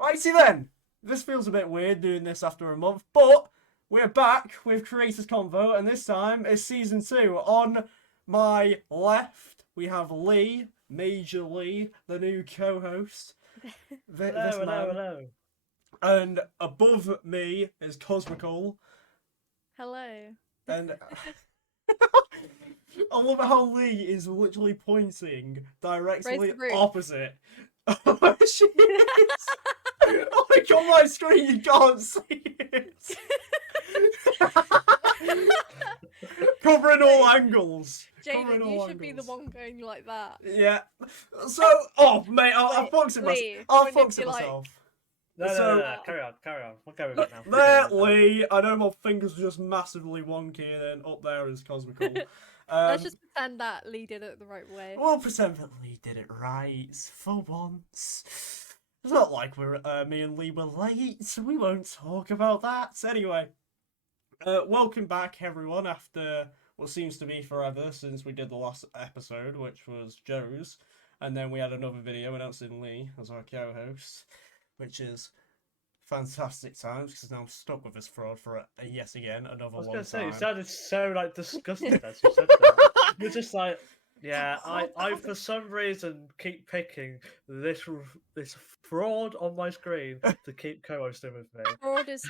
Righty then, this feels a bit weird doing this after a month, but we're back with Creators Convo, and this time it's season 2. On my left, we have Lee, Major Lee, the new co-host. Hello. And above me is Cosmickyl, Hello. and I love how Lee is literally pointing directly opposite. She is. Oh my god, my screen, you can't see it. Covering all angles. Jaden, you should be the one going like that. Yeah. So, oh mate, I'll fucked it myself. I'll fucked it myself. No. Carry on. We'll go with it now. There, Lee. I know my fingers are just massively wonky, and then up there is Cosmickyl. Let's just pretend that Lee did it the right way. We'll pretend that Lee did it right for once. It's not like me and Lee were late, so we won't talk about that. Anyway, welcome back, everyone, after what seems to be forever since we did the last episode, which was Joe's, and then we had another video announcing Lee as our co-host, which is fantastic times because now I'm stuck with this fraud for yet again another one time. I was going to say, you sounded so disgusted as you said that. You're just like, yeah, I for some reason keep picking this fraud on my screen to keep co-hosting with me. Fraud is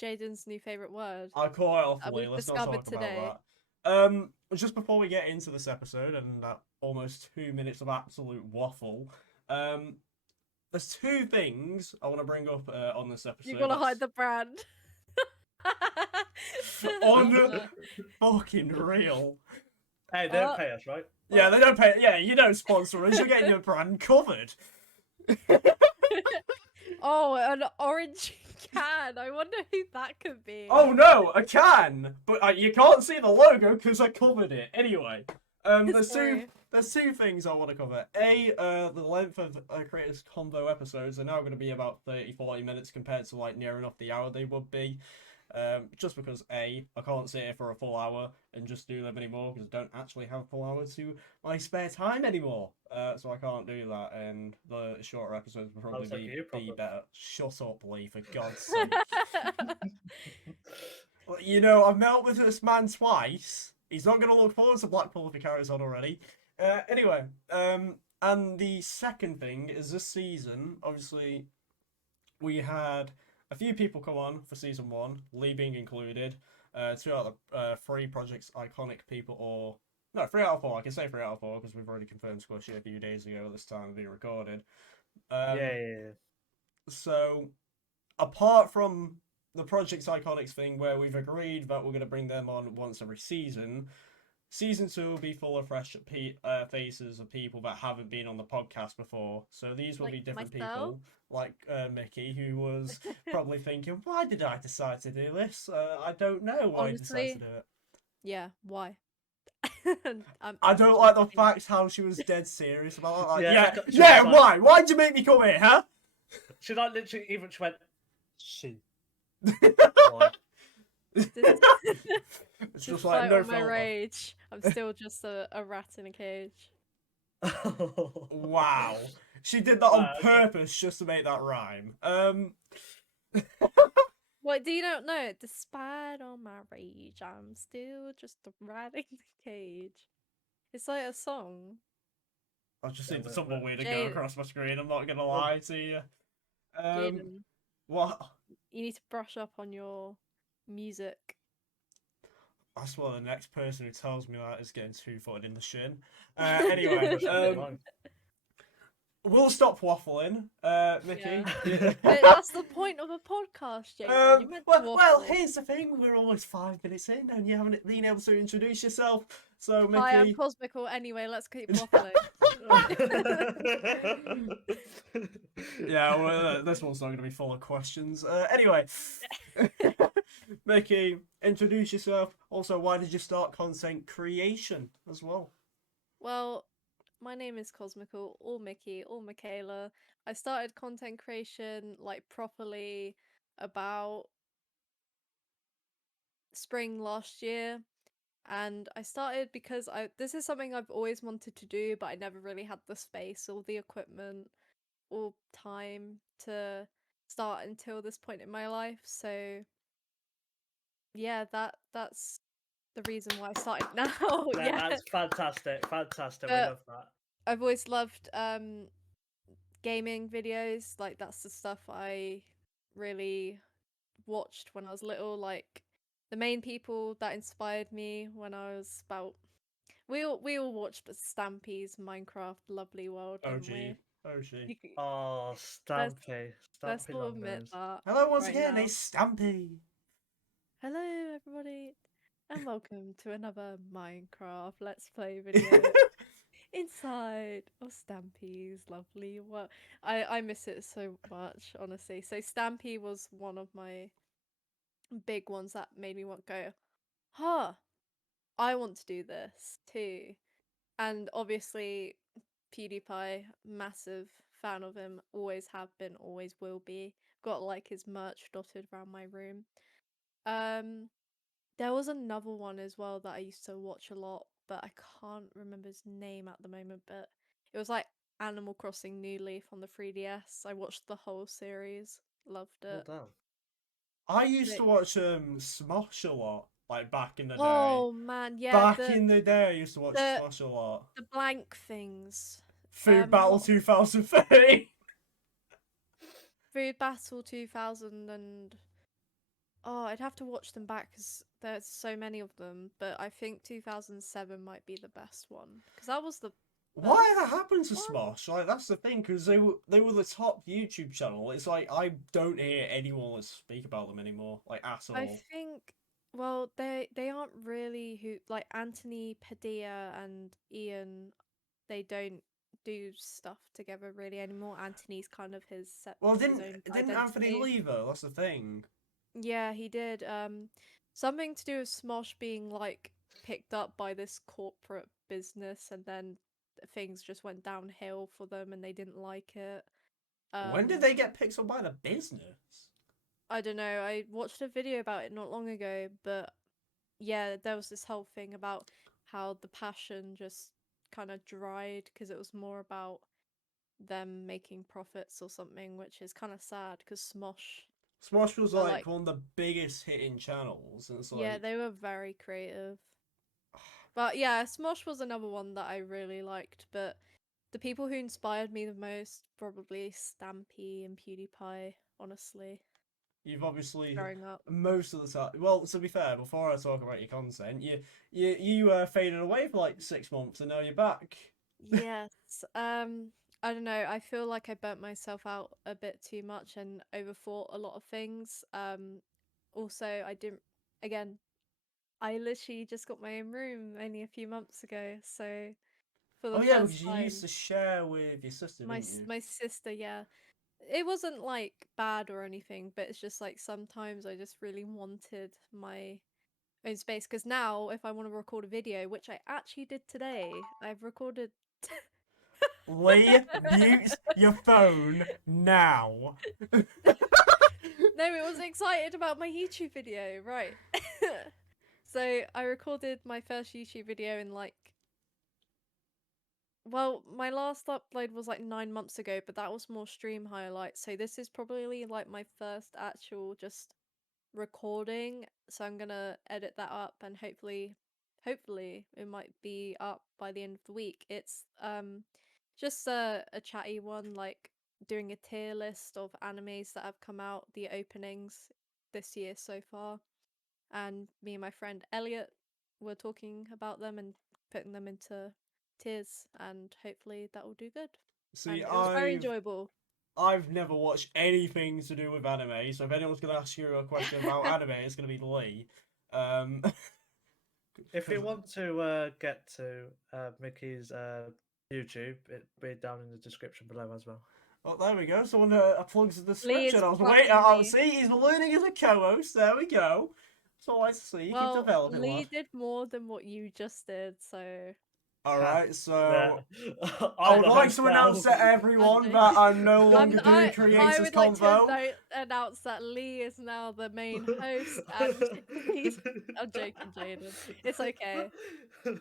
Jaden's new favourite word. I call it off, Lee. Let's not talk about that. Just before we get into this episode and that almost 2 minutes of absolute waffle, there's two things I want to bring up on this episode. You gotta hide the brand. On fucking real. Hey, they don't pay us, right? Yeah, they don't pay. Yeah, you don't sponsor us. You're getting your brand covered. Oh, an orange can. I wonder who that could be. Oh no, a can. But you can't see the logo because I covered it. Anyway, there's two things I want to cover. The length of Creators Convo episodes are now going to be about 30-40 minutes compared to like near enough the hour they would be. Just because I can't sit here for a full hour and just do them anymore because I don't actually have a full hour to my spare time anymore. So I can't do that, and the shorter episodes will probably be better. Shut up, Lee, for God's sake. You know, I've met up with this man twice. He's not going to look forward to Blackpool if he carries on already. Anyway, and the second thing is this season, obviously, we had a few people come on for season 1, Lee being included. 2 out of 3 projects iconic people, or no, 3 out of 4. I can say 3 out of 4 because we've already confirmed Squishy a few days ago at this time of being recorded. Yeah. So, apart from the Projects Iconics thing where we've agreed that we're going to bring them on once every season, Season 2 will be full of fresh faces of people that haven't been on the podcast before. So these will be different people, like Mickey, who was probably thinking, why did I decide to do this? I don't know why I decided to do it. Yeah, why? I don't like the fact how she was dead serious about that. Like, yeah, why? Why'd you make me come here, huh? She like literally even went, she. It's just like no my rage. I'm still just a rat in a cage. Wow. She did that on purpose just to make that rhyme. What, do you not know? Despite all my rage, I'm still just a rat in the cage. It's like a song. I just need something weird to go across my screen, I'm not gonna lie to you. Jaden, what? You need to brush up on your music. I swear the next person who tells me that is getting 2-footed in the shin. Anyway, we'll stop waffling, Mickey. Yeah. That's the point of a podcast, Jaden. Well, here's the thing: we're almost 5 minutes in, and you haven't been able to introduce yourself. So, Mickey. Hi, I'm Cosmickyl. Anyway, let's keep waffling. Yeah, well, this one's not going to be full of questions. Anyway, Mickey, introduce yourself. Also, why did you start content creation as well? Well, my name is Cosmickyl, or Mickey, or Michaela. I started content creation like properly about spring last year. And I started because this is something I've always wanted to do, but I never really had the space or the equipment or time to start until this point in my life. So yeah, that's the reason why I started now. Yeah, Yeah. that's fantastic. Fantastic. We But love that. I've always loved gaming videos. Like that's the stuff I really watched when I was little. Like the main people that inspired me when I was about we all watched Stampy's Minecraft Lovely World, didn't OG. we? OG. Oh, Let's Stampy. let's Stampy all long admit nose. that Hello once right again, now. it's Stampy. Hello everybody and welcome to another Minecraft Let's Play video inside of Stampy's Lovely World. I miss it so much, honestly. So Stampy was one of my big ones that made me want to go, huh, I want to do this too. And obviously PewDiePie, massive fan of him, always have been, always will be. Got like his merch dotted around my room. Um, there was another one as well that I used to watch a lot, but I can't remember his name at the moment. But it was like Animal Crossing New Leaf on the 3DS. I watched the whole series, loved Well it. done. I used But to watch Smosh a lot, like back in the day. oh man, yeah, Back in the day, I used to watch the Smosh a lot. the blank things. Food Battle What 2030. Food Battle 2000 and oh, I'd have to watch them back because there's so many of them. But I think 2007 might be the best one because that was the Why that first happened to one. Smosh? Like that's the thing, because they were the top YouTube channel. It's like I don't hear anyone speak about them anymore, like at I all. think well they aren't really who like Anthony Padilla and Ian. They don't do stuff together really anymore. Anthony's kind of Well, his didn't own didn't Anthony identity. leave her? That's the thing. Yeah, he did. Something to do with Smosh being like picked up by this corporate business, and then things just went downhill for them, and they didn't like it. When did Um, they get picked up by the business? I don't know. I watched a video about it not long ago, but yeah, there was this whole thing about how the passion just kind of dried because it was more about them making profits or something, which is kind of sad because Smosh Smosh was were like like, one of the biggest hitting channels, and it's yeah, like they were very creative. But yeah, Smosh was another one that I really liked, but the people who inspired me the most probably Stampy and PewDiePie, honestly, you've obviously growing up. most of the time. Well, to be fair, before I talk about your content, you faded away for like 6 months, and now you're back. Yes. I don't know. I feel like I burnt myself out a bit too much and overthought a lot of things. Also I didn't again, I literally just got my own room only a few months ago, so for Oh the yeah, first because you used time, to share with your sister, didn't you? my sister, yeah. It wasn't like bad or anything, but it's just like sometimes I just really wanted my own space because now if I want to record a video, which I actually did today, I've recorded Lee, mute your phone now. No, it was excited about my YouTube video, right? So I recorded my first YouTube video in like, well, my last upload was like 9 months ago, but that was more stream highlights. So this is probably like my first actual just recording. So I'm gonna edit that up and hopefully it might be up by the end of the week. It's just a chatty one, like doing a tier list of animes that have come out, the openings this year so far. And me and my friend Elliot were talking about them and putting them into tiers, and hopefully that will do good. See, And it was very enjoyable. I've never watched anything to do with anime, so if anyone's gonna ask you a question about anime, it's gonna be Lee. Um, If you 'cause- want to get to Mickey's YouTube, it'll be down in the description below as well. well, there we go. Someone plugs the Lee description. is I was waiting. plugging I'll me. see. He's learning as a co-host. There we go. That's all I see. Keep Well, developing, Lee lad. did more than what you just did, so All right, Yeah. so I I'm would the like host to now. announce to everyone I'm that I'm no longer doing I creators would like to convo. announce that Lee is now the main host, and he's. I'm joking, Jaden. It's okay.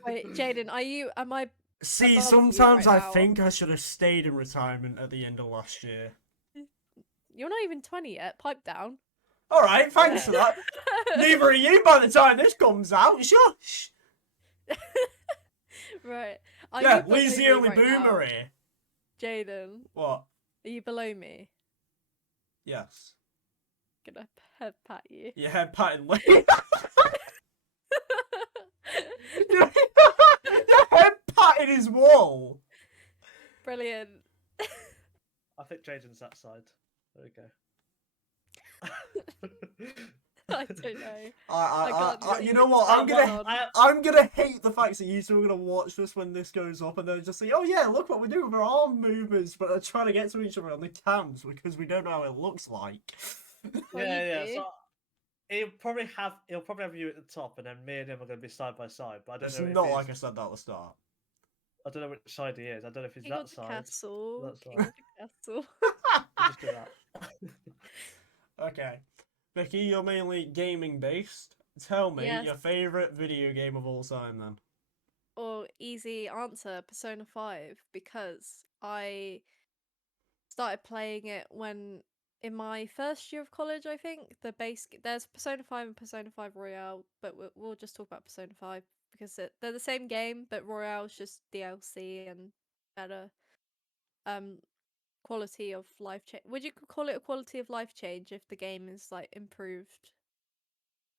Wait, Jaden, am I See, above you sometimes right I now. think I should have stayed in retirement at the end of last year. You're not even 20 yet. Pipe down. All right, thanks for that. Neither are you by the time this comes out. Shush. Right. Are Yeah, you below Lee's the me only right boomer now, here. Jaden? What? Are you below me? Yes. Gonna head pat you. Your head patting Lee. Your head patting his wall. Brilliant. I think Jaden's that side. There we go. I don't know. You know what? I'm gonna hate the fact that you two are gonna watch this when this goes up, and then just say, "Oh yeah, look what we're doing with our arm movements," but are trying to get to each other on the cams because we don't know how it looks like. Well, yeah, you yeah. do. So he'll probably have you at the top, and then me and him are going to be side by side. But I don't It's know if not he's, like I said that at the start. I don't know which side he is. I don't know if he's King of that the side. castle. That King side. of the castle. We'll just do that. Okay, Vicky, you're mainly gaming based. Tell me Yes. your favorite video game of all time, then. Or easy answer, Persona 5, because I started playing it when in my first year of college, I think. There's Persona 5 and Persona 5 Royale, but we'll just talk about Persona 5 because they're the same game, but Royale's just DLC and better um quality of life change. Would you call it a quality of life change if the game is like improved?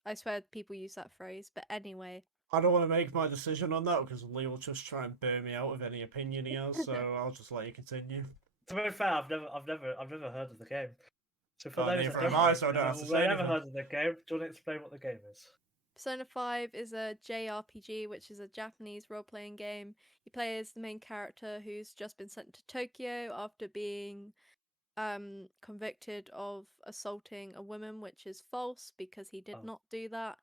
I swear people use that phrase, but anyway. I don't want to make my decision on that because Lee will just try and burn me out with any opinion he has. So I'll just let you continue. To be fair, I've never heard of the game. So for Oh, those neither that have don't I, know, so I don't have to I've say never anything. heard of the game. Do you want to explain what the game is? Persona 5 is a JRPG, which is a Japanese role playing game. You play as the main character who's just been sent to Tokyo after being convicted of assaulting a woman, which is false because he did Oh. not do that.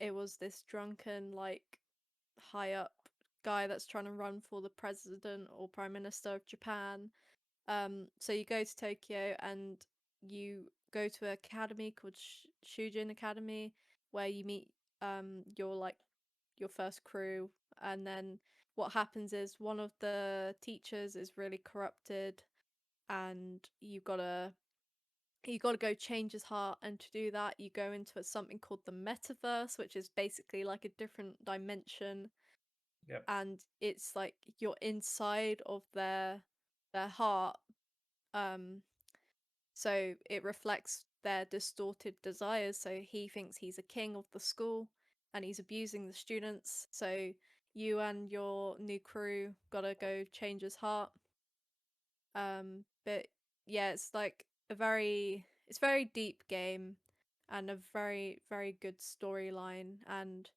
It was this drunken, like, high up guy that's trying to run for the president or prime minister of Japan. So you go to Tokyo and you go to an academy called Shujin Academy, where you meet your first crew, and then what happens is one of the teachers is really corrupted, and you gotta go change his heart. And to do that, you go into something called the metaverse, which is basically like a different dimension. Yep. And it's like you're inside of their heart. So it reflects their distorted desires. So he thinks he's a king of the school and he's abusing the students. So you and your new crew gotta go change his heart. But yeah, it's very deep game and a very, very good storyline. And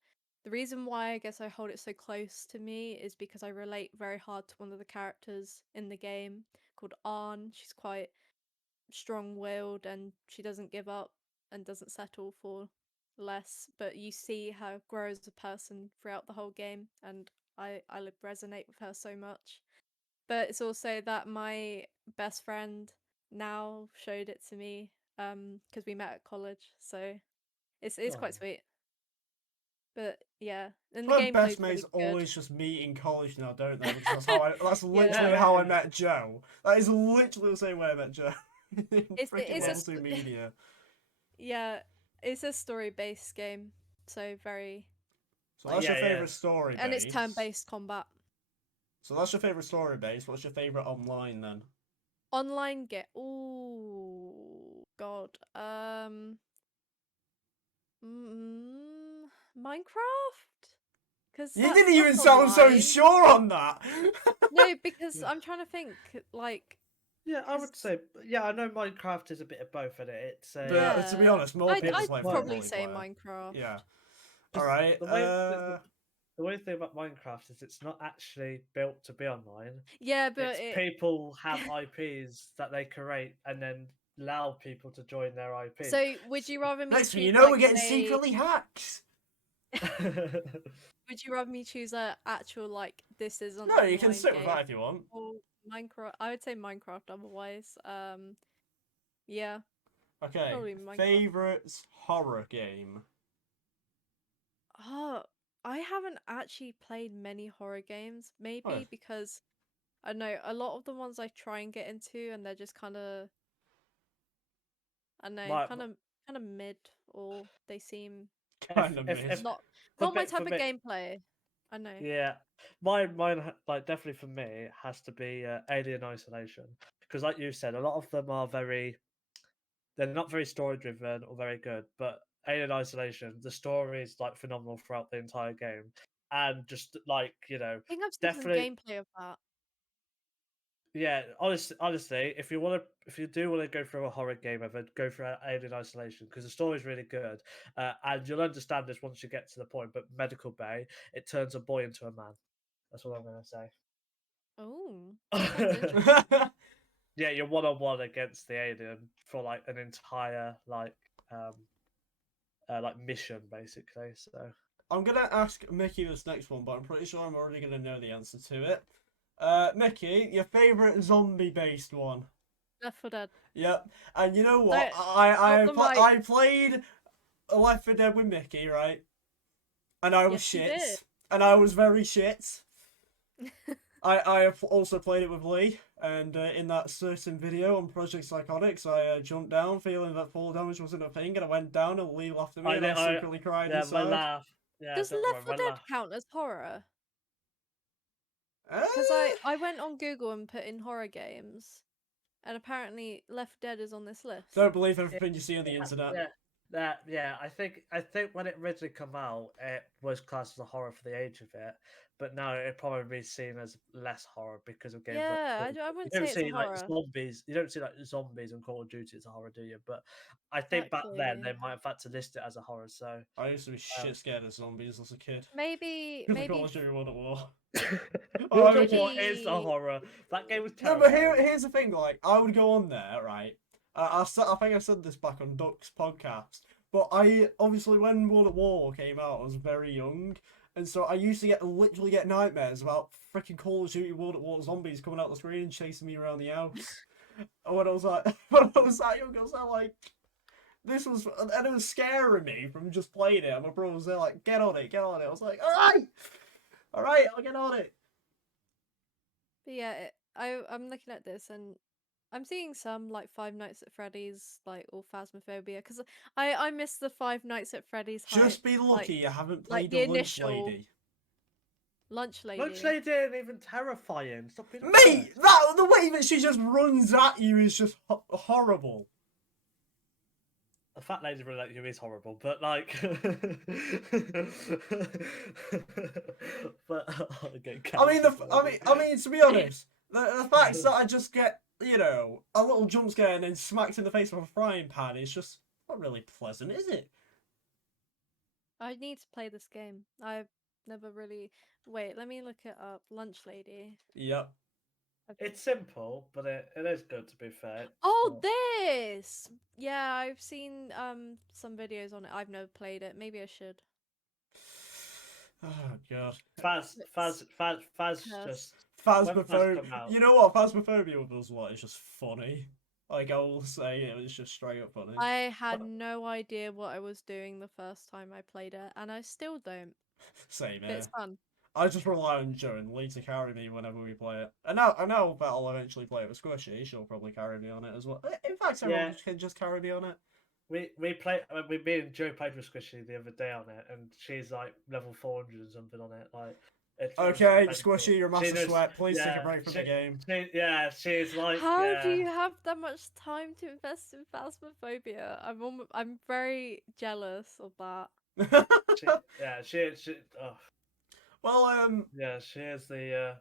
the reason why I guess I hold it so close to me is because I relate very hard to one of the characters in the game called Arn. She's quite strong-willed and she doesn't give up and doesn't settle for less, but you see her grow as a person throughout the whole game, and I resonate with her so much. But it's also that my best friend now showed it to me because we met at college, so it's quite Oh. sweet. But yeah, and the My gameplay's best mates really good. always just meet in college now, don't they? Because that's literally Yeah. how I met Joe. That is literally the same way I met Joe. In freaking It's a level 2 media. yeah, it's a story-based game, so very So like that's your Yeah, favorite story and it's base. turn-based combat. So that's your favorite story base. What's your favorite online then? Online get ooh god. Minecraft? Because You didn't even that's sound so online. sure on that. No, because Yeah. I'm trying to think like Yeah, I would 'cause- say. Yeah, I know Minecraft is a bit of both in it. It's a. But to be honest, more people I'd play probably say multiplayer. Minecraft. Yeah. Just All right. the weird thing about Minecraft is it's not actually built to be online. Yeah, but It's people have IPs that they create and then allow people to join their IP. so would you rather me Next thing choose you know, like we're getting a secretly hacked. would you rather me choose a actual like this is an No, you can online sit with game that if you want. or Minecraft? I would say Minecraft otherwise. Yeah, Okay. probably Minecraft. Favorite horror game. Oh, I have haven't actually played many horror games. Oh. Maybe because I don't know a lot of the ones I try and get into, and they're just kind of, I don't know, My, kind of mid, or they seem Kind of if, miss. not for not my me- for type of me- gameplay. I know. Yeah, like definitely for me it has to be Alien Isolation, because like you said, a lot of them are they're not very story driven or very good, but Alien Isolation, the story is like phenomenal throughout the entire game, and just like I think I've seen some definitely. gameplay of that. Yeah, honestly, if you do want to go through a horror game ever, go for Alien Isolation, because the story is really good, and you'll understand this once you get to the point. But Medical Bay, it turns a boy into a man. That's what I'm gonna say. Oh, that sounds interesting. Yeah, you're 1-on-1 against the alien for like an entire like mission basically. So I'm gonna ask Mickey this next one, but I'm pretty sure I'm already gonna know the answer to it. Mickey, your favorite zombie-based one? Left 4 Dead. Yep. And you know what? Don't drop the mic. I played Left 4 Dead with Mickey, right? And I was Yes, you shit. did. And I was very shit. I have also played it with Lee, and in that certain video on Project Psychotics, I jumped down feeling that fall damage wasn't a thing, and I went down, and Lee laughed at me, and I secretly cried yeah, my inside. laugh. Yeah, Does don't Left worry, 4 my Dead laugh. count as horror? Eh? Because I went on Google and put in horror games, and apparently Left 4 Dead is on this list. Don't believe everything you see on the internet. Yeah, I think when it originally came out, it was classed as a horror for the age of it, but now it'd probably be seen as less horror because of games Yeah, like I you wouldn't don't say it's a see like horror. zombies. You don't see like zombies on Call of Duty as a horror, do you? But I think back then they Exactly. might have had to list it as a horror. So I used to be shit scared of zombies as a kid. Maybe Because of Call maybe of Duty World at War. World I of War is a maybe- horror. That game was No, terrifying. but here's the thing, like, I would go on there, right? I think I said this back on Duck's podcast, but I, obviously, when World at War came out, I was very young, and so I used to literally get nightmares about freaking Call of Duty World at War zombies coming out the screen and chasing me around the house. When I was like, when I was that young, I was like, this was, and it was scaring me from just playing it, and my brother was there like, get on it, get on it. I was like, alright, I'll get on it. But yeah, I'm looking at this and I'm seeing some like Five Nights at Freddy's, like, or Phasmophobia, because I miss the Five Nights at Freddy's hype. Just be lucky you haven't like played the the Lunch initial- Lady. Lunch Lady. Lunch Lady ain't even terrifying. Stop being a Mate, prick. the way that she just runs at you is just horrible. The fat lady really like you is horrible, but like, but I mean, to be honest, the fact that I just get, you know, a little jump scare and then smacked in the face with a frying pan is just not really pleasant, is it? I need to play this game. I've never really. Wait, let me look it up. Lunch Lady. Yep. Okay. it's simple, but it is good to be fair. Oh, this! Yeah, I've seen some videos on it. I've never played it. Maybe I should. Oh god. Faz Yes. just Phasmophobia. come out. You know what? Phasmophobia was what? It's just funny. Like, I will say, it was just straight up funny. I had no idea what I was doing the first time I played it, and I still don't. Same But here. it's fun. I just rely on Joe and Lee to carry me whenever we play it. And now that I'll eventually play it with Squishy, she'll probably carry me on it as well. In fact, everyone can just carry me on it. Me and Joe played with Squishy the other day on it, and she's like level 400 or something on it. Like, Okay, it's Squishy, you're a massive knows- sweat. Please take yeah, a break from the game. She's like. How do you have that much time to invest in Phasmophobia? I'm very jealous of that. She Well, yeah, she is the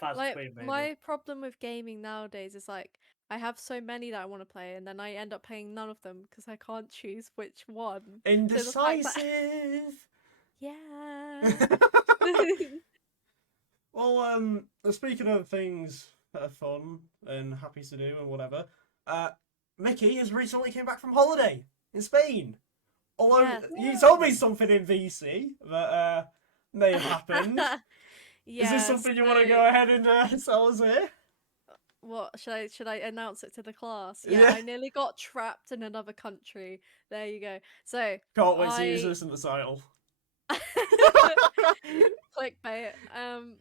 Faz Like, Queen, maybe. my problem with gaming nowadays is like I have so many that I want to play, and then I end up playing none of them because I can't choose which one. indecisive. Yeah. Well, speaking of things that are fun and happy to do and whatever, Mickey has recently came back from holiday in Spain. Although Yes. you told me something in VC that may have happened. Is this something you want to go ahead and tell us here? What should I announce it to the class? Yeah. I nearly got trapped in another country. There you go. So Can't wait to I- use this in the title.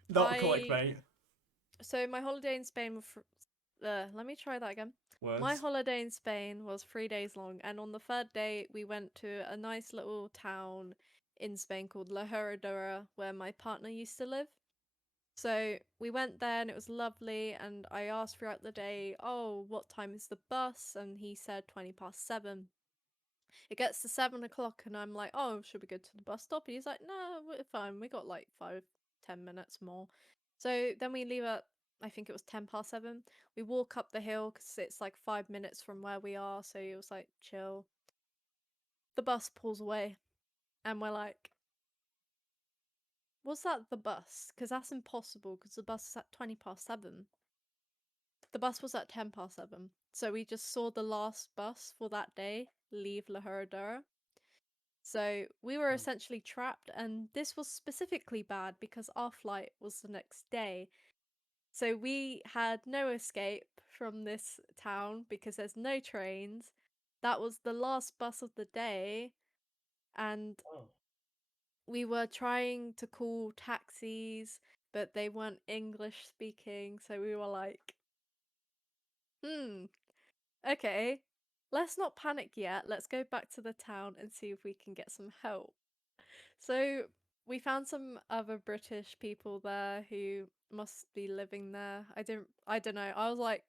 Not I clickbait. so my holiday in Spain was. Let me try that again. My Words. holiday in Spain was 3 days long, and on the third day we went to a nice little town in Spain called La Herradura, where my partner used to live. So we went there and it was lovely, and I asked throughout the day, "Oh, what time is the bus?" And he said 7:20. It gets to 7 o'clock, and I'm like, "Oh, should we go to the bus stop?" And he's like, "No, we're fine. We got like 5-10 minutes more." So then we leave at, I think it was 7:10. We walk up the hill because it's like 5 minutes from where we are, so it was like chill. The bus pulls away, and we're like, "Was that the bus? Because that's impossible. Because the bus is at 7:20. The bus was at 7:10. So we just saw the last bus for that day leave La Herradura. So we were Oh. essentially trapped, and this was specifically bad because our flight was the next day. So we had no escape from this town because there's no trains. That was the last bus of the day, and Oh. we were trying to call taxis, but they weren't English speaking, so we were like, okay, let's not panic yet. Let's go back to the town and see if we can get some help. So we found some other British people there who must be living there. I don't know. I was like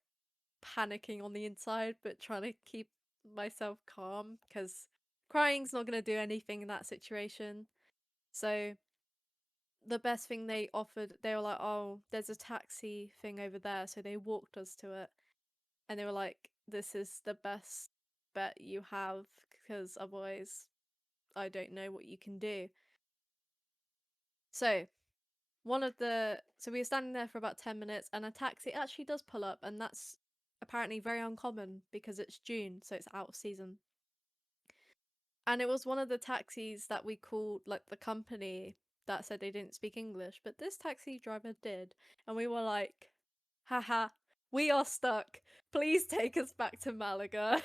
panicking on the inside, but trying to keep myself calm because crying's not going to do anything in that situation. So the best thing they offered, they were like, "Oh, there's a taxi thing over there." So they walked us to it, and they were like, "This is the best bet you have because otherwise I don't know what you can do." So so we were standing there for about 10 minutes, and a taxi actually does pull up, and that's apparently very uncommon because it's June, so it's out of season. And it was one of the taxis that we called, like, the company that said they didn't speak English, but this taxi driver did. And we were like, haha, we are stuck. Please take us back to Malaga.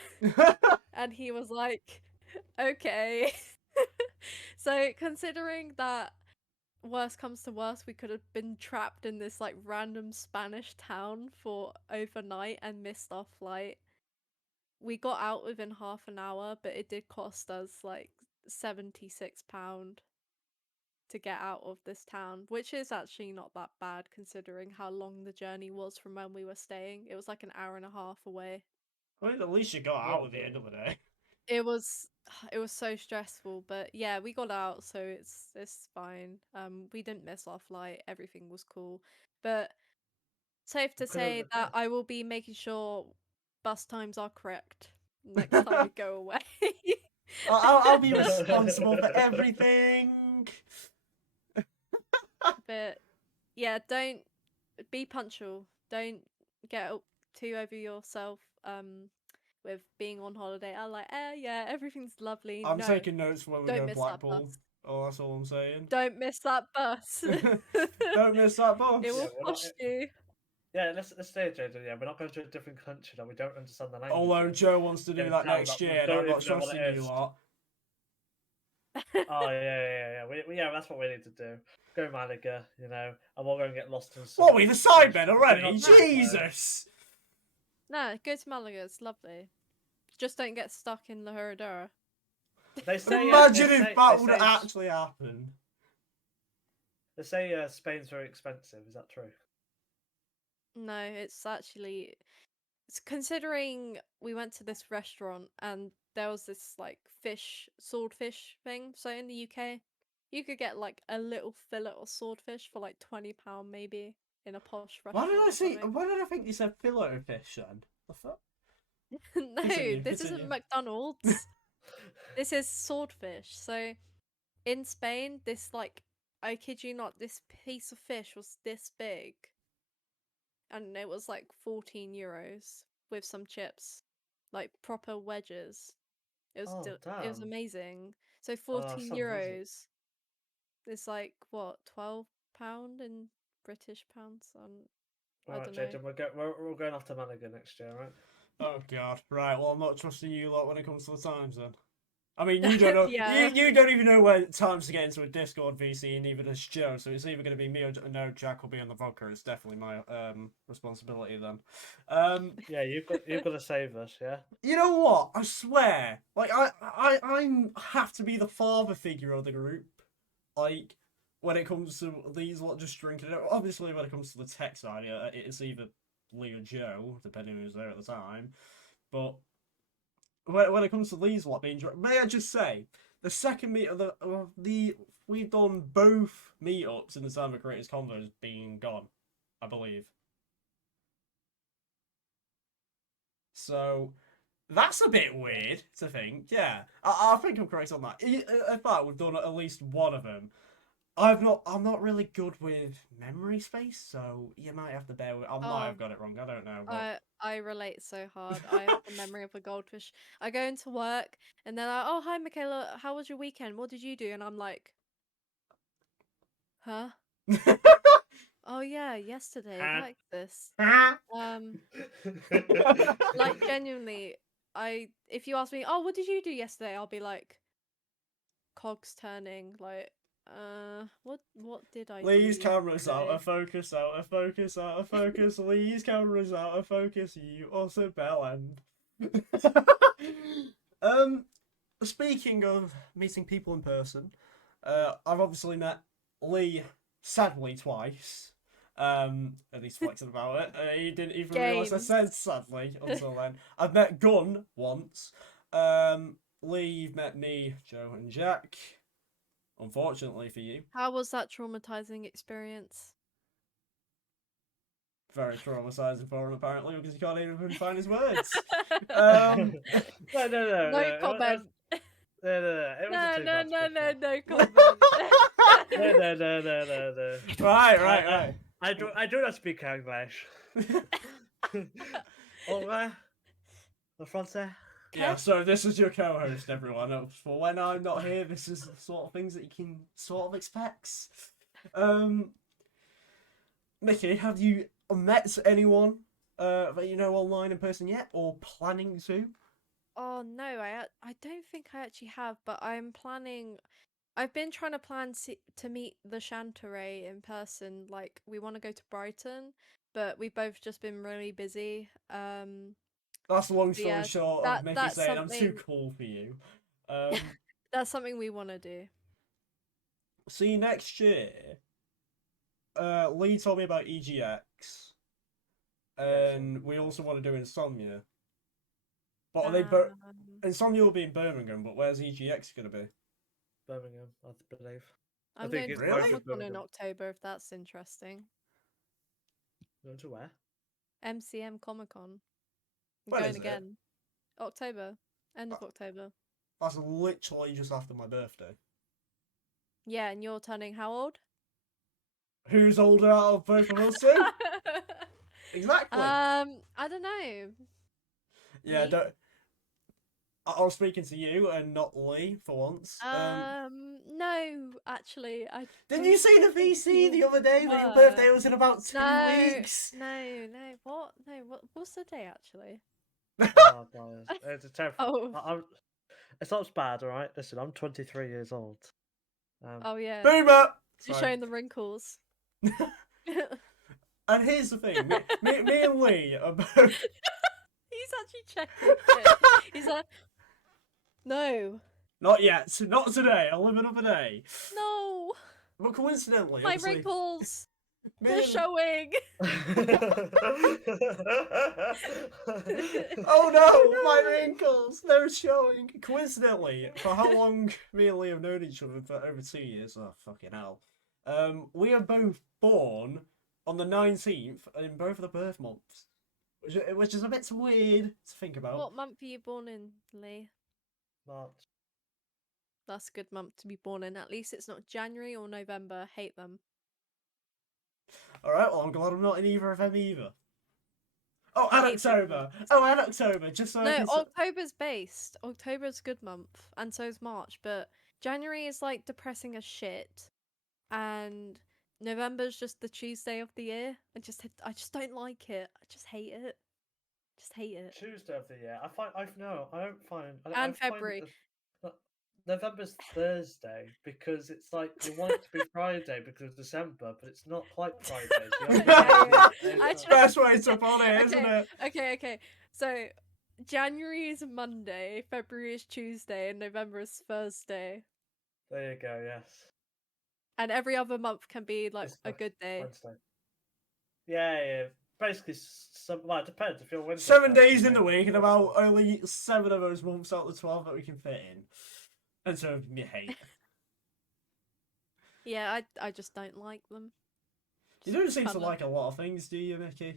And he was like, okay. So considering that worst comes to worst, we could have been trapped in this like random Spanish town for overnight and missed our flight. We got out within half an hour, but it did cost us like £76 to get out of this town, which is actually not that bad considering how long the journey was from when we were staying. It was like an hour and a half away. I mean, at least you got out Well at the end of the day. It was so stressful, but yeah, we got out, so it's fine. We didn't miss our flight. Everything was cool. But safe to say that I will be making sure bus times are correct next time we go away. I'll be responsible for everything. But yeah, don't be punctual. Don't get too over yourself with being on holiday. I'm like, yeah, everything's lovely. I'm No, taking notes for when we don't go miss that Blackpool. bus. Oh, that's all I'm saying. Don't miss that bus. Don't miss that bus. It will Yeah, we're not- cost you. Yeah, let's stay, Jaden. Yeah, we're not going to a different country that we don't understand the language. Although in. Joe wants to do Get a that town next we year, and don't I'm not even know what trusting it you is. lot. Oh yeah. Yeah, that's what we need to do. Go Malaga, and we'll go and get lost in some. What, we decided some- already? No. Jesus! No, go to Malaga. It's lovely. Just don't get stuck in La Herradura. They say. Imagine they if say, that they would say, actually happen. They say Spain's very expensive. Is that true? No, it's actually. Considering we went to this restaurant and there was this like swordfish thing. So in the UK, you could get like a little fillet of swordfish for like £20 maybe in a posh Why restaurant did I or see? something. Why did I think you said fillet of fish then? The fuck? No, Continue, this continue. isn't McDonald's. This is swordfish. So in Spain, this like I kid you not, this piece of fish was this big, and it was like €14 with some chips, like proper wedges. Oh It was damn! amazing. So Oh, 14 sounds awesome. euros is like what, £12 in British pounds? I Alright, don't know. Jaden, we're going off to Malaga next year, right? Oh god. Right. Well, I'm not trusting you lot when it comes to the times then. I mean, you don't know. Yeah. You don't even know when times to get into a Discord VC, and neither does Joe. So it's either going to be me or no. Jack will be on the vodka. It's definitely my responsibility then. Yeah, you've got to save us. Yeah. You know what? I swear, like I have to be the father figure of the group. Like when it comes to these lot just drinking it. Obviously, when it comes to the tech side, it's either Lee or Joe, depending who's there at the time. But when it comes to these lot being drunk, may I just say, the second meet of the we've done both meetups in the time of Creators Convos being gone, I believe. So that's a bit weird to think. Yeah, I think I'm correct on that. In fact, we've done at least one of them. I'm not really good with memory space, so you might have to bear with. I might have got it wrong. I don't know. But... I relate so hard. I have the memory of a goldfish. I go into work and they're like, "Oh, hi, Michaela. How was your weekend? What did you do?" And I'm like, "Huh? Oh yeah, yesterday, like this." Like genuinely, if you ask me, "Oh, what did you do yesterday?" I'll be like, cogs turning. Like, what did I Lee's do camera's out yesterday? of focus, out of focus, out of focus. Lee's camera's out of focus. You also bell end. um, Speaking of meeting people in person, I've obviously met Lee sadly twice. And he's flexing about it. He didn't even realise I Games. said sadly until then. I've met Gunn once. Lee, you've met me, Joe, and Jack. Unfortunately for you, How was that traumatizing experience? very traumatizing for him apparently because he can't even find his words. No, No no. comment. No. It was No, a too no, much. no, no, no No, comment. no. Right. I do not speak English. Au le français. Yeah, so this is your co-host, everyone. For when I'm not here, this is the sort of things that you can sort of expect. Mickey, have you met anyone that you know online in person yet, or planning to? Oh no, I don't think I actually have, but I'm planning. I've been trying to plan to meet the Chanteray in person. Like we want to go to Brighton, but we've both just been really busy. That's a long So story yeah, short of Mickey that's saying I'm too something. cool for you. Um, That's something we want to do. See next year. Lee told me about EGX, and we also want to do Insomnia. But are they both? Um, Insomnia will be in Birmingham, but where's EGX gonna be? Birmingham, I believe. I I'm think going it's to Really? both in Comic-Con in Birmingham. October if that's interesting. Going to where? MCM Comic-Con. I'm When going is it? again. October. End of That- October. That's literally just after my birthday. Yeah, and you're turning how old? Who's older out of both of us two? Exactly. I don't know. Yeah, Me? I was speaking to you and not Lee for once. No, actually, I Didn't don't you see the think VC you the other day that your were. birthday was in about 2 weeks? No. What? No, what's the day actually? Oh, God. It's a terrible. Oh, It's not as bad, alright? Listen, I'm 23 years old. oh yeah. Boomer! You're Sorry. showing the wrinkles. And here's the thing, me and Lee are both... He's actually checking it. He's like, no, Not yet, not today, I'll live another day. no, But coincidentally, my obviously, wrinkles. me They're and... showing. Oh no, my wrinkles! They're showing. Coincidentally, for how long me and Lee have known each other for over 2 years, oh fucking hell. We are both born on the 19th in both of the birth months, which is a bit weird to think about. What month are you born in, Lee? March. That's a good month to be born in. At least it's not January or November. Hate them. All right, well I'm glad I'm not in either of them either. Oh, and Hate those October. months. Oh, and October. Just so I No, can. October's based. October's a good month, and so is March. But January is like depressing as shit, and November's just the Tuesday of the year. I just don't like it. I just hate it. Just hate it. Tuesday of the year. I don't find. And February. November's Thursday because it's like you want it to be Friday because it's December, but it's not quite Friday. So you have to Yeah, make yeah. it Actually- Best way to put it, isn't Okay, it? okay. So January is Monday, February is Tuesday, and November is Thursday. There you go. Yes. And every other month can be like It's a good day. Wednesday. Yeah. Basically, well, it depends if you're winter. 7 time, days you in the make it week, and Wednesday. about only 7 of those months out of the 12 that we can fit in. And so you hate. Yeah, I just don't like them. You don't seem to Colour. like a lot of things, do you, Mickey?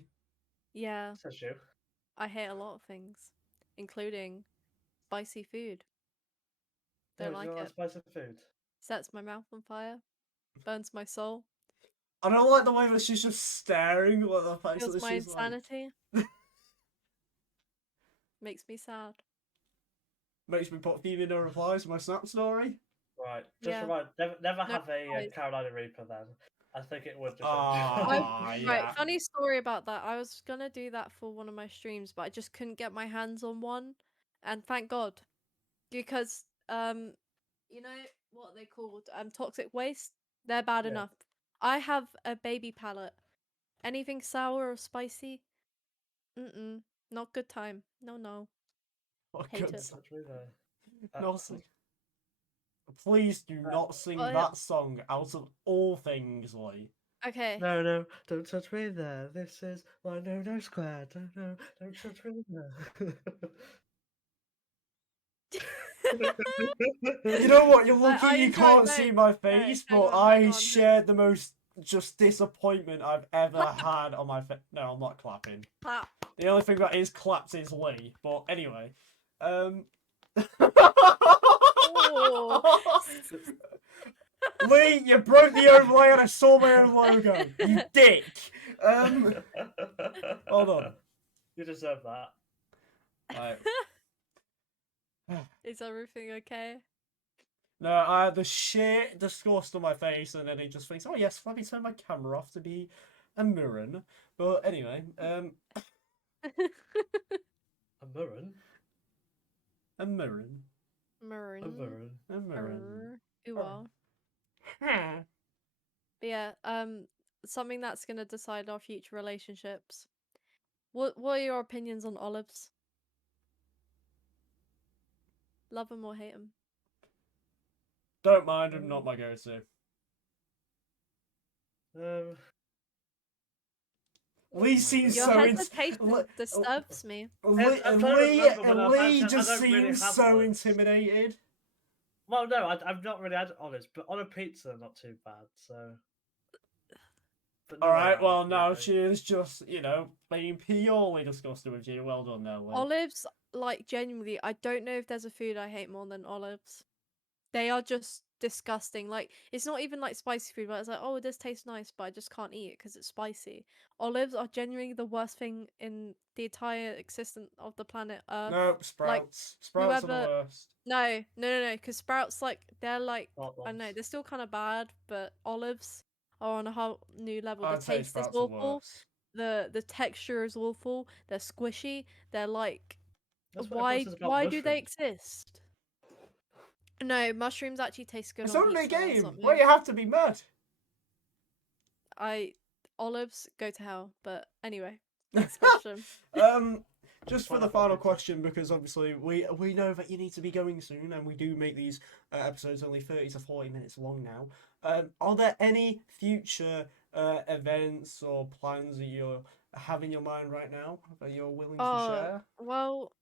Yeah, Says you. I hate a lot of things, including spicy food. No, Don't do like you not like it. spicy food? Sets my mouth on fire. Burns my soul. I don't like the way that she's just staring at the face Feels that my she's like. insanity. Makes me sad. Makes me put Phoebe in a reply to my Snap story. Right. Just Yeah. remind. Never No have a replies. Carolina Reaper then. I think it would just. Ah, Right, yeah. funny story about that. I was gonna do that for one of my streams, but I just couldn't get my hands on one. And thank God. Because you know what are they called? Toxic waste? They're bad Yeah. enough. I have a baby palate. Anything sour or spicy? Not good time. No. What Hate good it. song. Touch me there. No, please do not sing Oh, that song out of all things, Lee. Okay. No, don't touch me there. This is my no square. No, don't touch me there. You know what? You're lucky I you enjoy- can't no, see my no, face, hang but on, hang I on. shared the most just disappointment I've ever had on my face. No, I'm not clapping. Clap. The only thing that is clapped is Lee. But anyway, Oh. Lee, you broke the overlay and I saw my own logo. You dick. Hold on. You deserve that. Right. Is everything okay? No, I had the sheer disgust on my face, and then he just thinks, "Oh yes, let me turn my camera off to be a mirror." But anyway, A Murren? a mirror, A Maroon. Murren. a mirror. Ooh, well. But yeah, something that's gonna decide our future relationships. What are your opinions on olives? Love them or hate them? Don't mind him, not my go-to. Lee seems Your so hesitation disturbs me. Lee I'm trying to remember when I've Lee had- I just don't really seems have so olives. intimidated. Well, no, I've not really had olives, but on a pizza, they're not too bad. So. But All nowhere right, well else, now really. she is just being purely disgusted with you. Well done, there, Lee. Olives, like genuinely, I don't know if there's a food I hate more than olives. They are just disgusting. Like, it's not even like spicy food, but it's like, oh, this tastes nice, but I just can't eat it because it's spicy. Olives are genuinely the worst thing in the entire existence of the planet Earth. No, sprouts. Sprouts are the whoever- worst. No, because sprouts, like, they're like, Hot I don't know, ones. they're still kind of bad, but olives are on a whole new level. I'd The say taste is sprouts are awful. worse. The texture is awful. They're squishy. They're like, That's what everyone says about why do they mushrooms. exist? No, mushrooms actually taste good It's on only a pizza or game. something. Why you have to be mad? Olives go to hell. But anyway, next question. Just for Fine, the I've got final pizza. question, because obviously we know that you need to be going soon, and we do make these episodes only 30 to 40 minutes long now. Are there any future events or plans that you have in your mind right now that you're willing to share? Well,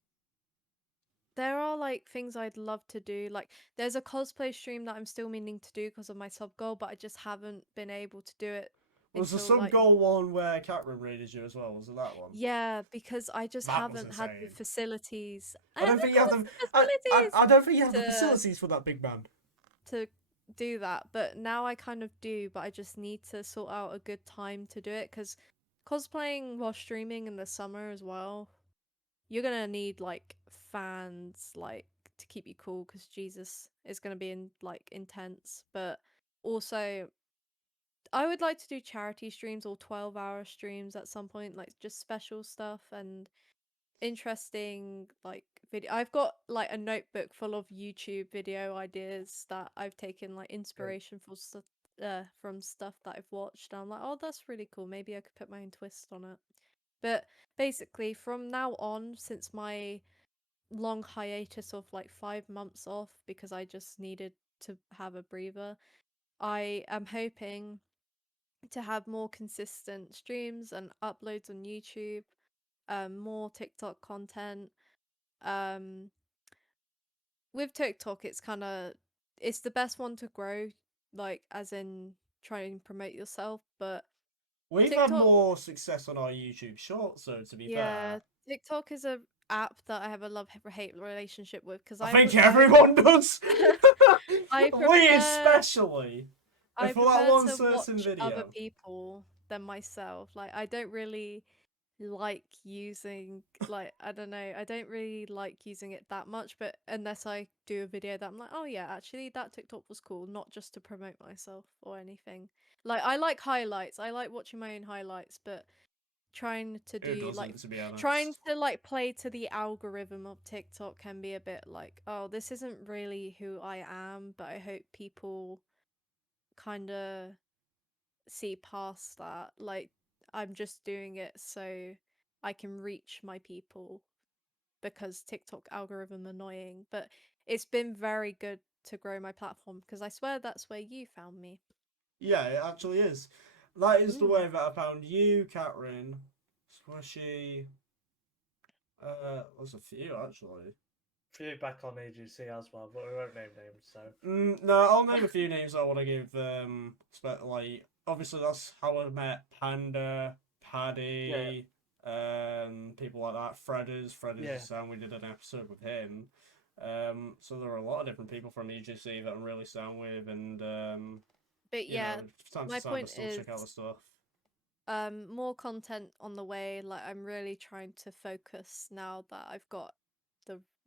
there are like things I'd love to do. Like, there's a cosplay stream that I'm still meaning to do because of my sub goal, but I just haven't been able to do it. Was the until, sub like, goal one where Catherine raided you as well? Was it that one? Yeah, because I just That was haven't had the insane. facilities. I don't think you have the facilities I don't think you have the to- facilities for that big man. to do that, but now I kind of do, but I just need to sort out a good time to do it because cosplaying while streaming in the summer as well, you're gonna need like fans like to keep you cool because Jesus is gonna be intense, but also I would like to do charity streams or 12-hour streams at some point, like just special stuff and interesting like video. I've got like a notebook full of YouTube video ideas that I've taken like inspiration from stuff that I've watched. And I'm like, oh, that's really cool. Maybe I could put my own twist on it. But basically, from now on, since my long hiatus of like 5 months off because I just needed to have a breather, I am hoping to have more consistent streams and uploads on YouTube, more TikTok content. Um, with TikTok, it's the best one to grow, like as in try and promote yourself. But We've had TikTok, more success on our YouTube Shorts, so to be yeah, fair. TikTok is a app that I have a love-hate relationship with because I I think would I everyone does. I We prefer especially. I For that prefer one to certain watch other video. people than myself. Like I don't really like using I don't know, I don't really like using it that much, but unless I do a video that I'm like, oh yeah, actually that TikTok was cool, not just to promote myself or anything. Like I like highlights. I like watching my own highlights, but trying to Who do like doesn't, to be trying honest? to like play to the algorithm of TikTok can be a bit like, oh, this isn't really who I am, but I hope people kind of see past that. Like, I'm just doing it so I can reach my people because TikTok algorithm annoying. But it's been very good to grow my platform because I swear that's where you found me. Yeah, it actually is. That is the Mm. way that I found you, Catherine, Squishy. There's a few actually. Few back on EGC as well, but we won't name names. So No, I'll name a few names I want to give. Like obviously that's how I met Panda, yeah, Paddy, people like that. Fred is yeah. the sound. We did an episode with him. So there are a lot of different people from EGC that I'm really sound with, and But yeah, time to my time I point still is check out the stuff. more content on the way. Like I'm really trying to focus now that I've got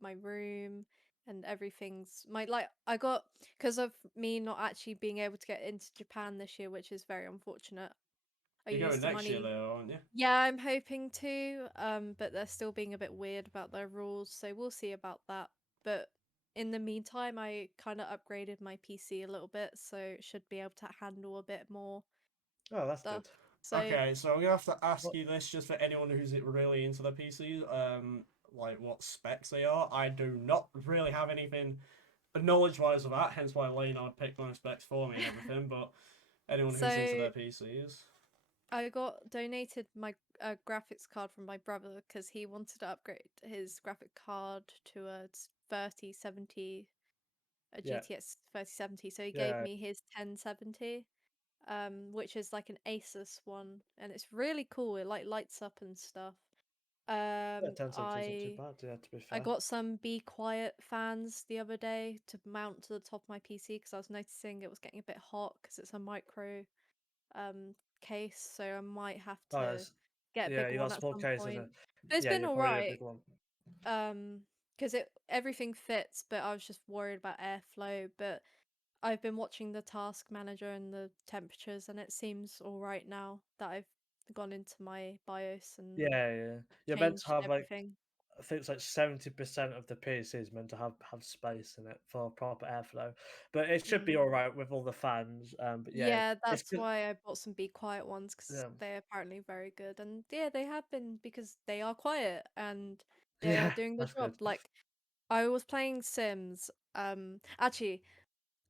my room and everything's my like I got because of me not actually being able to get into Japan this year, which is very unfortunate. I You're going used the next year money. though, aren't you? Yeah, I'm hoping to. But they're still being a bit weird about their rules, so we'll see about that. But in the meantime, I kind of upgraded my PC a little bit, so should be able to handle a bit more Oh, that's stuff. good. So Okay, so I'm gonna have to ask What? you this just for anyone who's really into the PC, like what specs they are. I do not really have anything knowledge-wise of that, hence why Leonard picked my specs for me and everything. But anyone who's into so their PCs, I got donated my graphics card from my brother because he wanted to upgrade his graphic card to a 3070, a Yeah, GTX 3070. So he gave yeah, me his 1070, which is like an Asus one, and it's really cool. It like lights up and stuff. yeah. 1070 isn't too I bad. Yeah, to be I fair. got some Be Quiet fans the other day to mount to the top of my PC because I was noticing it was getting a bit hot because it's a micro case, so I might have Oh, to get a yeah, bigger you one got at small some case, isn't point. it? But it's Yeah, been you all probably need a right. big one. Because everything fits, but I was just worried about airflow. But I've been watching the task manager and the temperatures, and it seems all right now that I've gone into my BIOS and Yeah, yeah. You're meant to changed have like everything. I think it's like 70% of the PC is meant to have space in it for proper airflow, but it should be Mm. all right with all the fans. But yeah, Yeah, it's that's good. why I bought some Be Quiet ones because Yeah, they're apparently very good. And yeah, they have been because they are quiet and they are yeah, doing the that's job. good. Like I was playing Sims. Actually,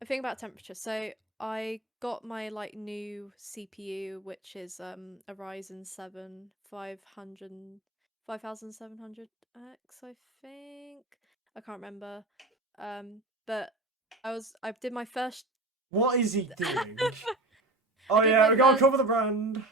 a thing about temperature. So I got my like new CPU, which is a Ryzen 7 5700X, I think. I can't remember. But I did my first what is he doing? I Oh did yeah, my we gotta first cover the brand.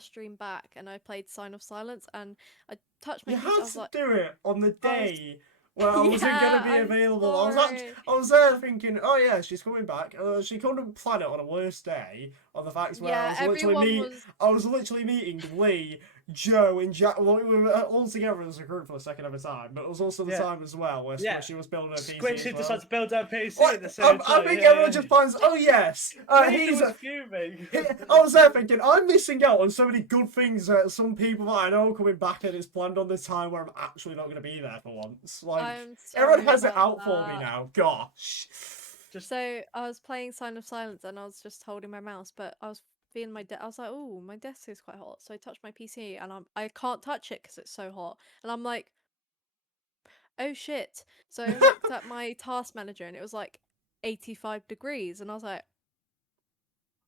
stream back and I played Sign of Silence and I touched my You PC. had I was to like, do it on the I was day where I wasn't gonna yeah, be I'm available. sorry. I was there thinking, oh yeah, she's coming back. She couldn't plan it on a worse day. On the facts where Yeah, everyone was I was literally meeting Lee, Joe and Jack. Well, we were all together as a group for the second ever time, but it was also the Yeah. time as well where Yeah. she was building a PC. Squishy as well. decides to build her PC Like, at the same I time. think yeah, everyone yeah. just finds, oh yes, Nathan he's. was fuming. I was there thinking, I'm missing out on so many good things that some people that I know are coming back and it's planned on this time where I'm actually not going to be there for once. Like, I'm everyone sorry has it about out for me that. now. Gosh. So I was playing Sign of Silence and I was just holding my mouse, but I was feeling my I was like, oh, my desk is quite hot. So I touched my PC and I can't touch it because it's so hot. And I'm like, oh shit. So I looked at my task manager and it was like 85 degrees, and I was like,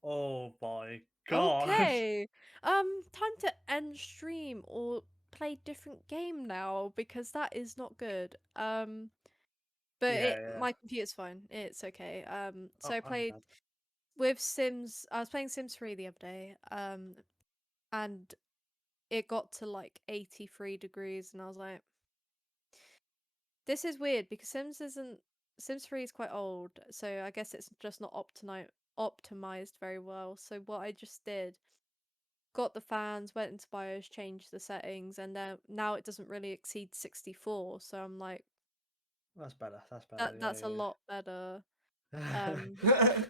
Oh my god. okay, time to end stream or play different game now because that is not good. But Yeah. my computer's fine. It's okay. So Oh, I I'm played glad. with Sims. I was playing Sims 3 the other day. And it got to like 83 degrees, and I was like, this is weird because Sims 3 is quite old, so I guess it's just not optimized very well. So what I just did, got the fans, went into BIOS, changed the settings, and then now it doesn't really exceed 64. So I'm like, That's better. That's better. that's a Yeah. lot better. The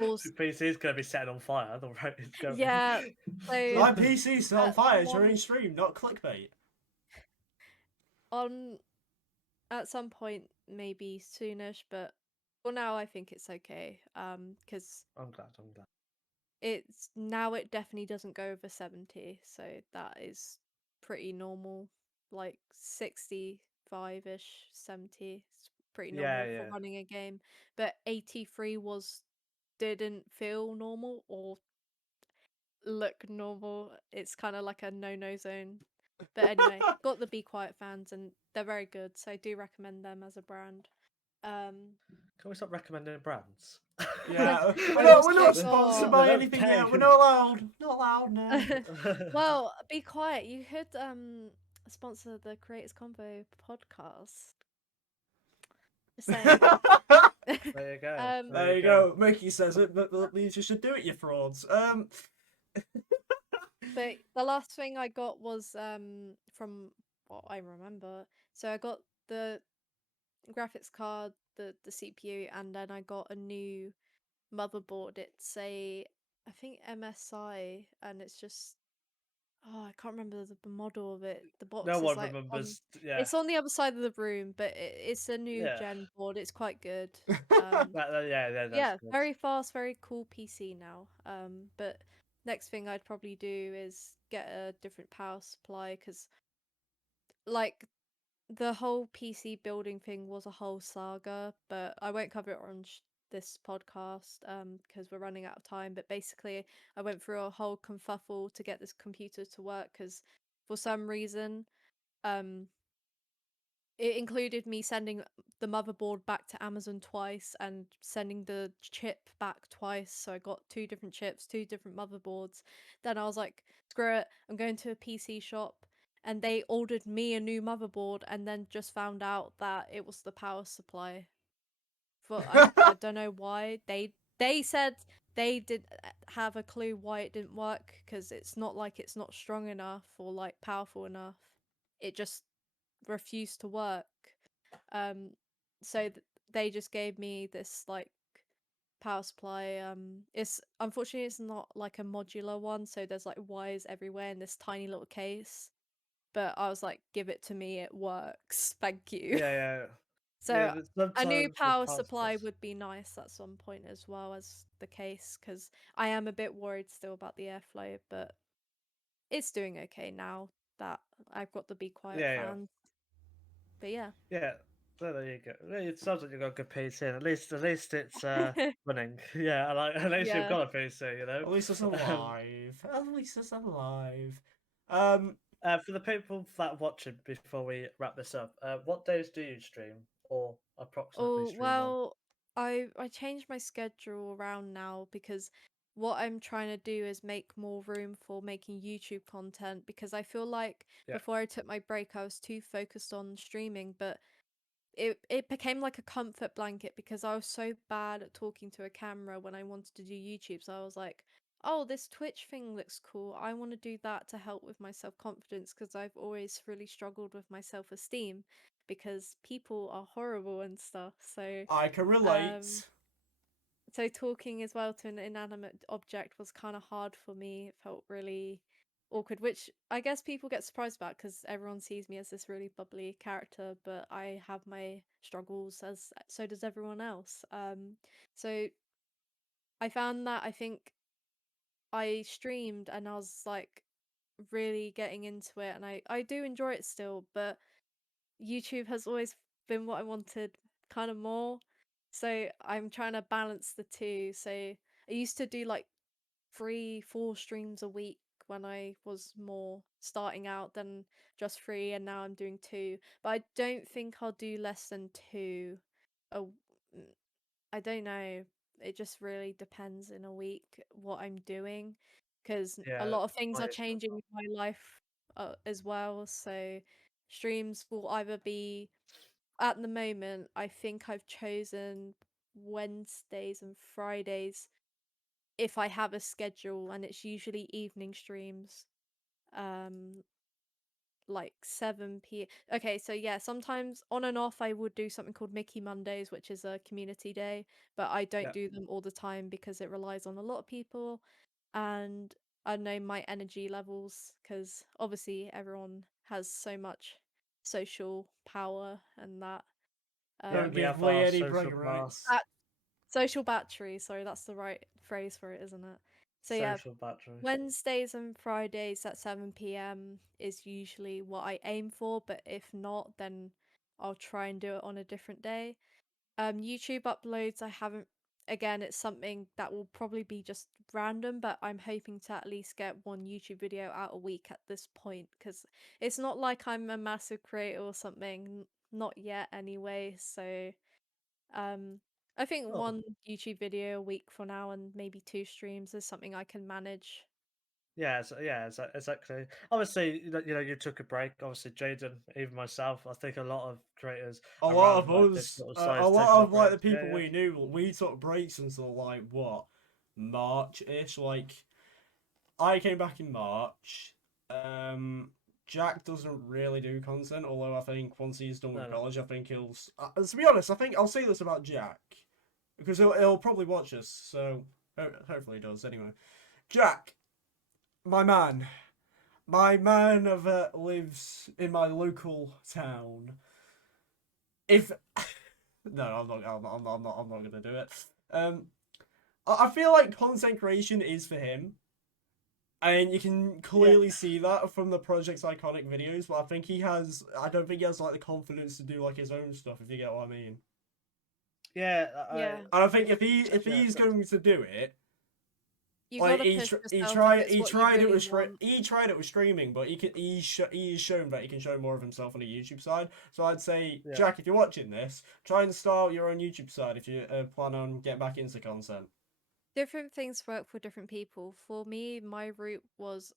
Also, PC's gonna be set on fire. The right, it's gonna yeah. be. So My PC's still on at fire one during stream, not clickbait. on at some point maybe soonish, but for now I think it's okay. Because I'm glad. I'm glad. it's now it definitely doesn't go over 70, so that is pretty normal. Like 65-ish, 70 is pretty normal for Yeah. running a game. But 83 didn't feel normal or look normal. It's kind of like a no zone. But anyway, got the Be Quiet fans and they're very good, so I do recommend them as a brand. Um Can we stop recommending brands? Yeah, oh we're not my sponsored god. by They don't anything pay. yet. We're not allowed. Not allowed now. Well, Be Quiet. You could sponsor the Creators Combo podcast. Just saying. There you go. um There you go. Mickey says it, but that means you should do it, you frauds. but the last thing I got was from what I remember. So I got the graphics card, the CPU, and then I got a new motherboard. It's I think MSI, and it's just I can't remember the model of it. The box No is one like on. remembers. Yeah. It's on the other side of the room, but it's a new Yeah. gen board. It's quite good. Yeah. That's Yeah, good. very fast, very cool PC now. But next thing I'd probably do is get a different power supply because like the whole PC building thing was a whole saga, but I won't cover it on this podcast because we're running out of time. But basically, I went through a whole kerfuffle to get this computer to work because for some reason, um, it included me sending the motherboard back to Amazon twice and sending the chip back twice. So I got two different chips, two different motherboards. Then I was like, screw it, I'm going to a PC shop. And they ordered me a new motherboard and then just found out that it was the power supply. For I don't know why. They said they did have a clue why it didn't work because it's not like it's not strong enough or like powerful enough. It just refused to work. Um, so they just gave me this like power supply. It's unfortunately it's not like a modular one, so there's like wires everywhere in this tiny little case. But I was like, give it to me, it works. Thank you. Yeah. So a new Sometimes with power power supply supplies. would be nice at some point as well as the case, because I am a bit worried still about the airflow, but it's doing okay now that I've got the Be Quiet Yeah. fan. But yeah. Yeah. So there you go. It sounds like you've got a good PC. And at least it's running. Yeah. At least you've Yeah. got a PC. You know. At least it's alive. At least it's alive. For the people that are watching, before we wrap this up, what days do you stream or approximately Oh, stream on? well, I changed my schedule around now because what I'm trying to do is make more room for making YouTube content because I feel like Yeah. before I took my break I was too focused on streaming, but it became like a comfort blanket because I was so bad at talking to a camera when I wanted to do YouTube. So I was like, oh, this Twitch thing looks cool. I want to do that to help with my self-confidence because I've always really struggled with my self-esteem because people are horrible and stuff. I can Um, relate. so talking as well to an inanimate object was kind of hard for me. It felt really awkward, which I guess people get surprised about because everyone sees me as this really bubbly character, but I have my struggles as so does everyone else. So I found that I think I streamed and I was like really getting into it and I do enjoy it still, but YouTube has always been what I wanted kind of more. So I'm trying to balance the two. So I used to do like 3, 4 streams a week when I was more starting out than just 3, and now I'm doing 2. But I don't think I'll do less than 2 a I don't know. It just really depends in a week what I'm doing because a Yeah, lot of things mine are is as changing well. in my life as well. So streams will either be at the moment, I think I've chosen Wednesdays and Fridays if I have a schedule, and it's usually evening streams. Um, like 7 p. Okay, so yeah, sometimes on and off I would do something called Mickey Mondays, which is a community day, but I don't Yeah. do them all the time because it relies on a lot of people and I know my energy levels because obviously everyone has so much social power and that. Yeah, Don't we Um, give have away our any social bragging rights. mass, Social battery, sorry, that's the right phrase for it, isn't it? So yeah, social battery. Wednesdays and Fridays at 7 p.m. is usually what I aim for, but if not, then I'll try and do it on a different day. YouTube uploads, I haven't, again, it's something that will probably be just random, but I'm hoping to at least get one YouTube video out a week at this point, because it's not like I'm a massive creator or something, not yet anyway, so um, I think Oh, one YouTube video a week for now and maybe 2 streams is something I can manage. yeah, exactly. Obviously, you took a break. Obviously, Jaden, even myself, I think a lot of creators A lot around of like this us, sort of a size take a lot lot of like the breaks. people Yeah, we knew, we took breaks until like what, March-ish. Like I came back in March. Um, Jack doesn't really do content, although I think once he's done with no, no. college, I think he'll. To be honest, I think I'll say this about Jack because he'll probably watch us. So hopefully he does. Anyway, Jack, my man, lives in my local town. If no, I'm not. I'm not gonna do it. Um, I feel like content creation is for him. And you can Yeah, clearly see that from the project's iconic videos, but I think he has. I don't think he has like the confidence to do like his own stuff. If you get what I mean. yeah. Yeah. And I think if Yeah, he's going to do it, You like gotta push yourself if it's what you really want. he tried it with streaming, but he's shown that he can show more of himself on the YouTube side. So I'd say, yeah, Jack, if you're watching this, try and start your own YouTube side if you plan on getting back into content. Different things work for different people. For me, my route was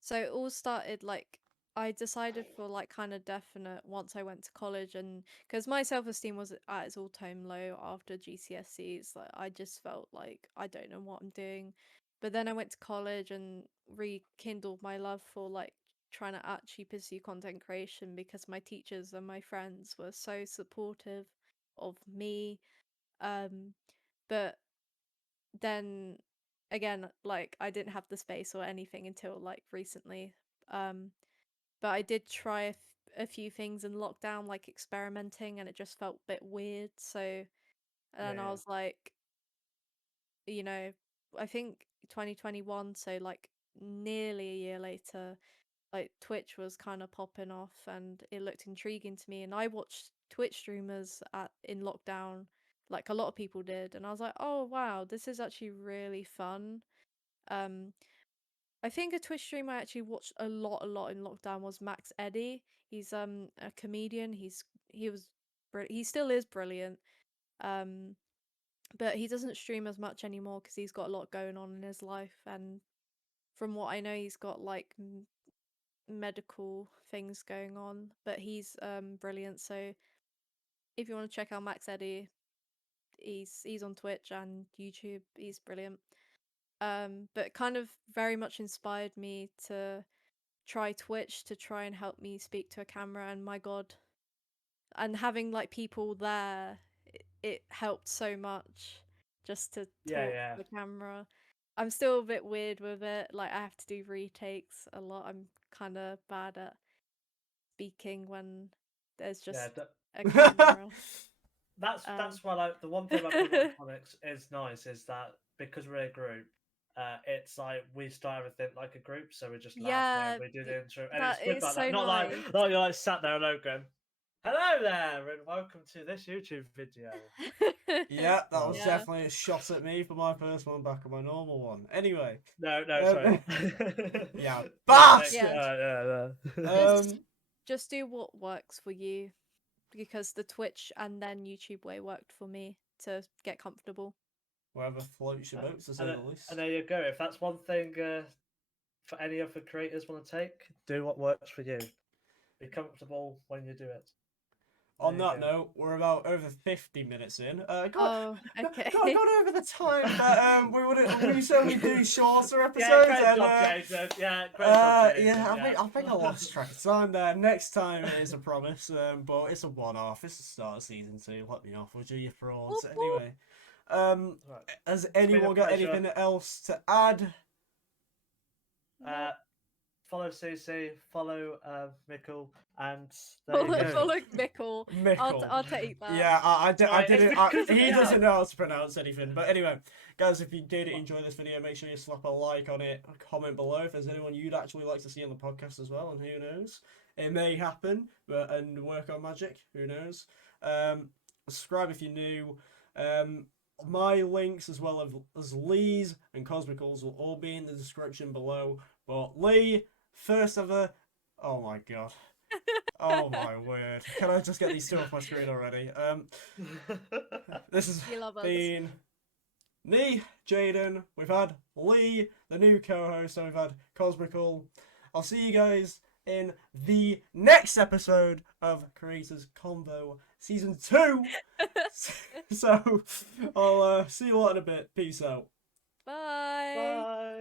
so it all started like I decided for like kind of definite once I went to college and because my self-esteem was at its all-time low after GCSEs. Like I just felt like I don't know what I'm doing. But then I went to college and rekindled my love for like trying to actually pursue content creation because my teachers and my friends were so supportive of me. Um, but then again, like I didn't have the space or anything until like recently. Um, but I did try a few things in lockdown, like experimenting, and it just felt a bit weird. So, and I yeah, was like, you know, I think 2021, so like nearly a year later, like Twitch was kind of popping off and it looked intriguing to me. And I watched Twitch streamers in lockdown, like a lot of people did, and I was like, oh wow, this is actually really fun. Um, I think a Twitch stream I actually watched a lot in lockdown was Max Eddy. He's a comedian. He still is brilliant. Um, but he doesn't stream as much anymore because he's got a lot going on in his life. And from what I know, he's got like medical things going on. But he's brilliant. So if you want to check out Max Eddy, he's on Twitch and YouTube. He's brilliant. but kind of very much inspired me to try Twitch to try and help me speak to a camera. And my God, and having like people there, it helped so much just to Yeah, talk yeah. to the camera. I'm still a bit weird with it. Like I have to do retakes a lot. I'm kind of bad at speaking when there's Yeah, just a camera. that's why like the one thing about comics is nice is that because we're a group, it's like we start everything like a group, so we just laugh Yeah, there, we do the intro, and that it's good is like so that. Not nice. like you're like sat there alone going, "Hello there, and welcome to this YouTube video." Yeah, that was Yeah. definitely a shot at me for my first one back on my normal one. Anyway, No, Um, sorry. yeah, Yeah, bastard! yeah. Just do what works for you, because the Twitch and then YouTube way worked for me to get comfortable. Whatever floats your boat, to say the least. And there you go. If that's one thing for any other creators want to take, do what works for you. Be comfortable when you do it. On that note, we're about over 50 minutes in. Oh, okay. Gone over the time that we said we'd do shorter Yeah, episodes. great And, job, Jason. Yeah, great job, Jason. yeah, I think I lost track of time there. Next time it is a promise, but it's a one-off. It's the start of season 2. Let me off, would you frauds? Whoop, whoop. Anyway, Right. has anyone got pleasure. anything else to add? Follow CC, follow Mickle, and there you go. Follow Mickle. Mickle. I'll take that. Yeah, I Right, didn't. it's because of He the doesn't app. know how to pronounce anything. But anyway, guys, if you did enjoy this video, make sure you slap a like on it, a comment below if there's anyone you'd actually like to see on the podcast as well. And who knows, it may happen. And work on magic. Who knows? Subscribe if you're new. My links as well as Lee's and Cosmicyl's will all be in the description below. But Lee, first ever. Oh my god. Oh my word. Can I just get these two off my screen already? This has You love us. been me, Jaden. We've had Lee, the new co-host, and we've had Cosmickyl. I'll see you guys in the next episode of Creators Convo Season 2. So, I'll see you all in a bit. Peace out. Bye. Bye.